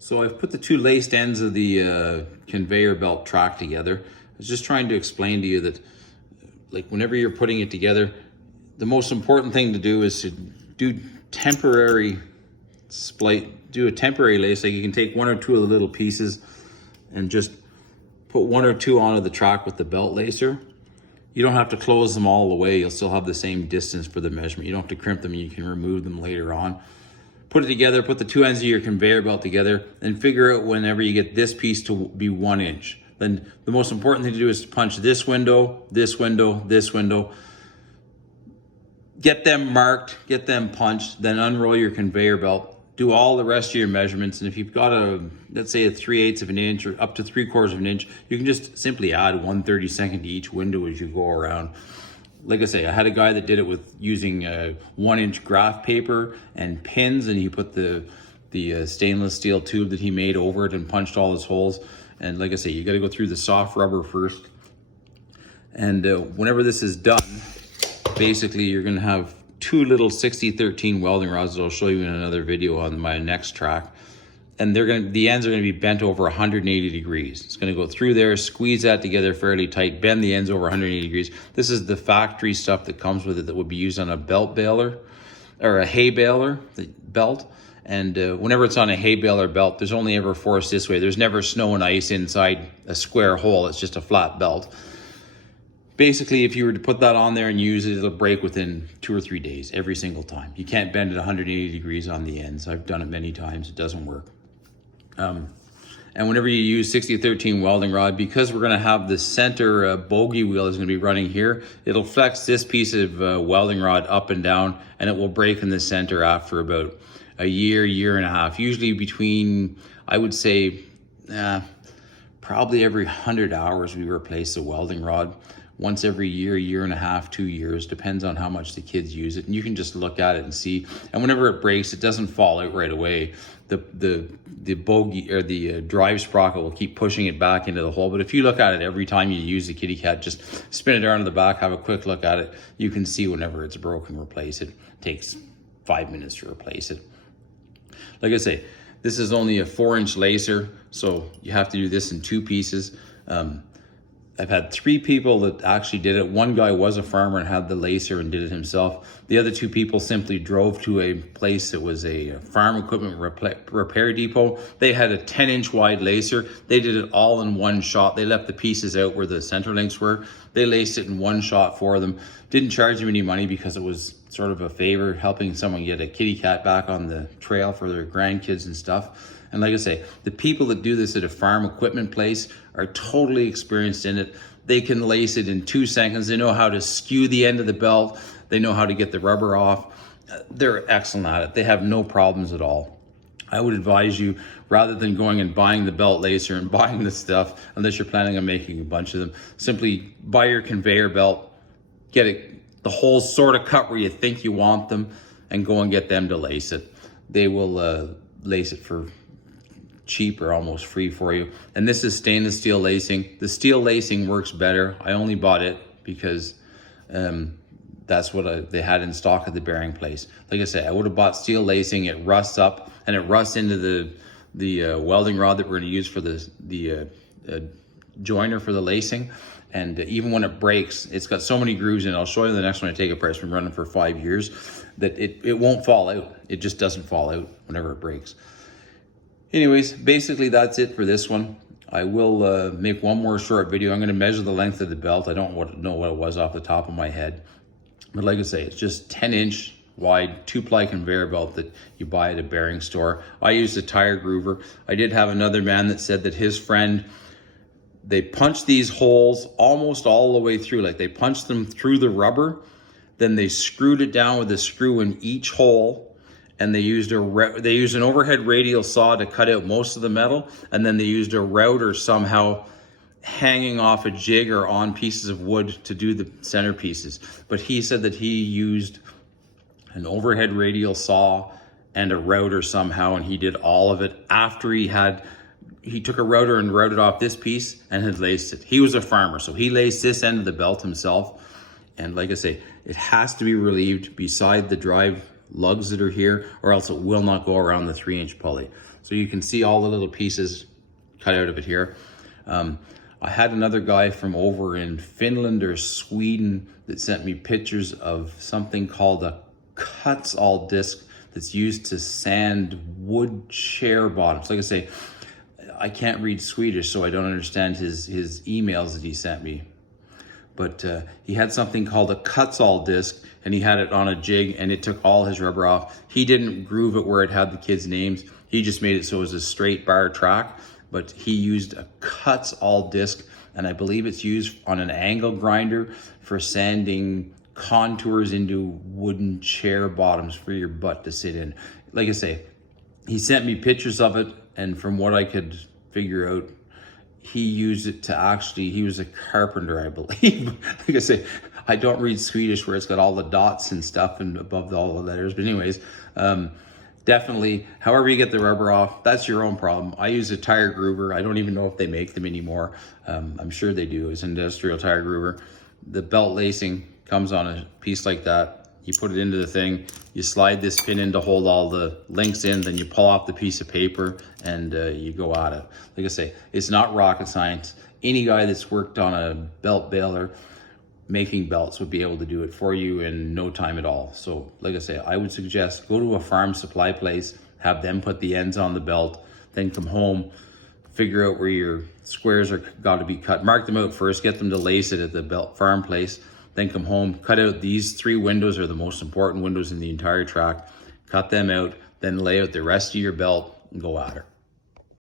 So I've put the two laced ends of the conveyor belt track together. I was just trying to explain to you that, like, whenever you're putting it together, the most important thing to do is to do temporary do a temporary lace. Like, you can take one or two of the little pieces and just put one or two onto the track with the belt lacer. You don't have to close them all the way. You'll still have the same distance for the measurement. You don't have to crimp them. You can remove them later on. Put it together, put the two ends of your conveyor belt together, and figure out whenever you get this piece to be 1 inch. Then the most important thing to do is to punch this window, this window, this window. Get them marked, get them punched, then unroll your conveyor belt. Do all the rest of your measurements. And if you've got let's say a 3/8 of an inch or up to 3/4 of an inch, you can just simply add 1/32 to each window as you go around. Like I say, I had a guy that did it with using 1 inch graph paper and pins, and he put the stainless steel tube that he made over it and punched all his holes. And like I say, you got to go through the soft rubber first. And whenever this is done, basically you're going to have two little 60-13 welding rods that I'll show you in another video on my next track. And the ends are going to be bent over 180 degrees. It's going to go through there, squeeze that together fairly tight, bend the ends over 180 degrees. This is the factory stuff that comes with it that would be used on a belt baler or a hay baler belt. And whenever it's on a hay baler belt, there's only ever force this way. There's never snow and ice inside a square hole. It's just a flat belt. Basically, if you were to put that on there and use it, it'll break within 2 or 3 days every single time. You can't bend it 180 degrees on the ends. I've done it many times. It doesn't work. And whenever you use 60-13 welding rod, because we're going to have the center bogey wheel is going to be running here, it'll flex this piece of welding rod up and down, and it will break in the center after about a year and a half. Usually between, I would say, probably every 100 hours we replace the welding rod. Once every year and a half, 2 years, depends on how much the kids use it. And you can just look at it and see. And whenever it breaks, it doesn't fall out right away. The bogey or the drive sprocket will keep pushing it back into the hole. But if you look at it every time you use the kitty cat, just spin it around to the back, have a quick look at it. You can see whenever it's broken, replace it. It takes 5 minutes to replace it. Like I say, this is only a 4-inch lacer, so you have to do this in 2 pieces. I've had 3 people that actually did it. One guy was a farmer and had the lacer and did it himself. The other 2 people simply drove to a place that was a farm equipment repair depot. They had a 10-inch wide lacer. They did it all in one shot. They left the pieces out where the center links were. They laced it in one shot for them. Didn't charge them any money because it was sort of a favor, helping someone get a kitty cat back on the trail for their grandkids and stuff. And like I say, the people that do this at a farm equipment place are totally experienced in it. They can lace it in 2 seconds. They know how to skew the end of the belt. They know how to get the rubber off. They're excellent at it. They have no problems at all. I would advise you, rather than going and buying the belt lacer and buying the stuff, unless you're planning on making a bunch of them, simply buy your conveyor belt, get it, the holes sort of cut where you think you want them, and go and get them to lace it. They will lace it for cheap or almost free for you. And this is stainless steel lacing. The steel lacing works better. I only bought it because that's what they had in stock at the bearing place. Like I said, I would have bought steel lacing. It rusts up and it rusts into the welding rod that we're going to use for the joiner for the lacing. And even when it breaks, it's got so many grooves in it. I'll show you the next one I take it apart. It's been running for 5 years, that it won't fall out. It just doesn't fall out whenever it breaks. Anyways, basically that's it for this one. I will make one more short video. I'm going to measure the length of the belt. I don't know what it was off the top of my head. But like I say, it's just 10-inch wide 2-ply conveyor belt that you buy at a bearing store. I used a tire groover. I did have another man that said that his friend, they punched these holes almost all the way through. Like, they punched them through the rubber, then they screwed it down with a screw in each hole. And they used an overhead radial saw to cut out most of the metal, and then they used a router somehow hanging off a jig or on pieces of wood to do the centerpieces. But he said that he used an overhead radial saw and a router somehow, and he did all of it after he took a router and routed off this piece and had laced it. He was a farmer, so he laced this end of the belt himself. And like I say, it has to be relieved beside the drive lugs that are here, or else it will not go around the 3-inch pulley. So you can see all the little pieces cut out of it here. I had another guy from over in Finland or Sweden that sent me pictures of something called a cuts-all disc that's used to sand wood chair bottoms. Like I say, I can't read Swedish, so I don't understand his emails that he sent me. But he had something called a cuts-all disc, and he had it on a jig, and it took all his rubber off. He didn't groove it where it had the kids' names. He just made it so it was a straight bar track, but he used a cuts-all disc, and I believe it's used on an angle grinder for sanding contours into wooden chair bottoms for your butt to sit in. Like I say, he sent me pictures of it, and from what I could figure out, he used it to actually, he was a carpenter, I believe. Like I say, I don't read Swedish where it's got all the dots and stuff and above all the letters. But anyways, definitely, however you get the rubber off, that's your own problem. I use a tire groover. I don't even know if they make them anymore. I'm sure they do. It's an industrial tire groover. The belt lacing comes on a piece like that. You put it into the thing, you slide this pin in to hold all the links in, then you pull off the piece of paper and you go at it. Like I say, it's not rocket science. Any guy that's worked on a belt baler making belts would be able to do it for you in no time at all. So like I say, I would suggest go to a farm supply place, have them put the ends on the belt, then come home, figure out where your squares are got to be cut, mark them out first, get them to lace it at the belt farm place, then come home, cut out these 3 windows are the most important windows in the entire track, cut them out, then lay out the rest of your belt and go at it.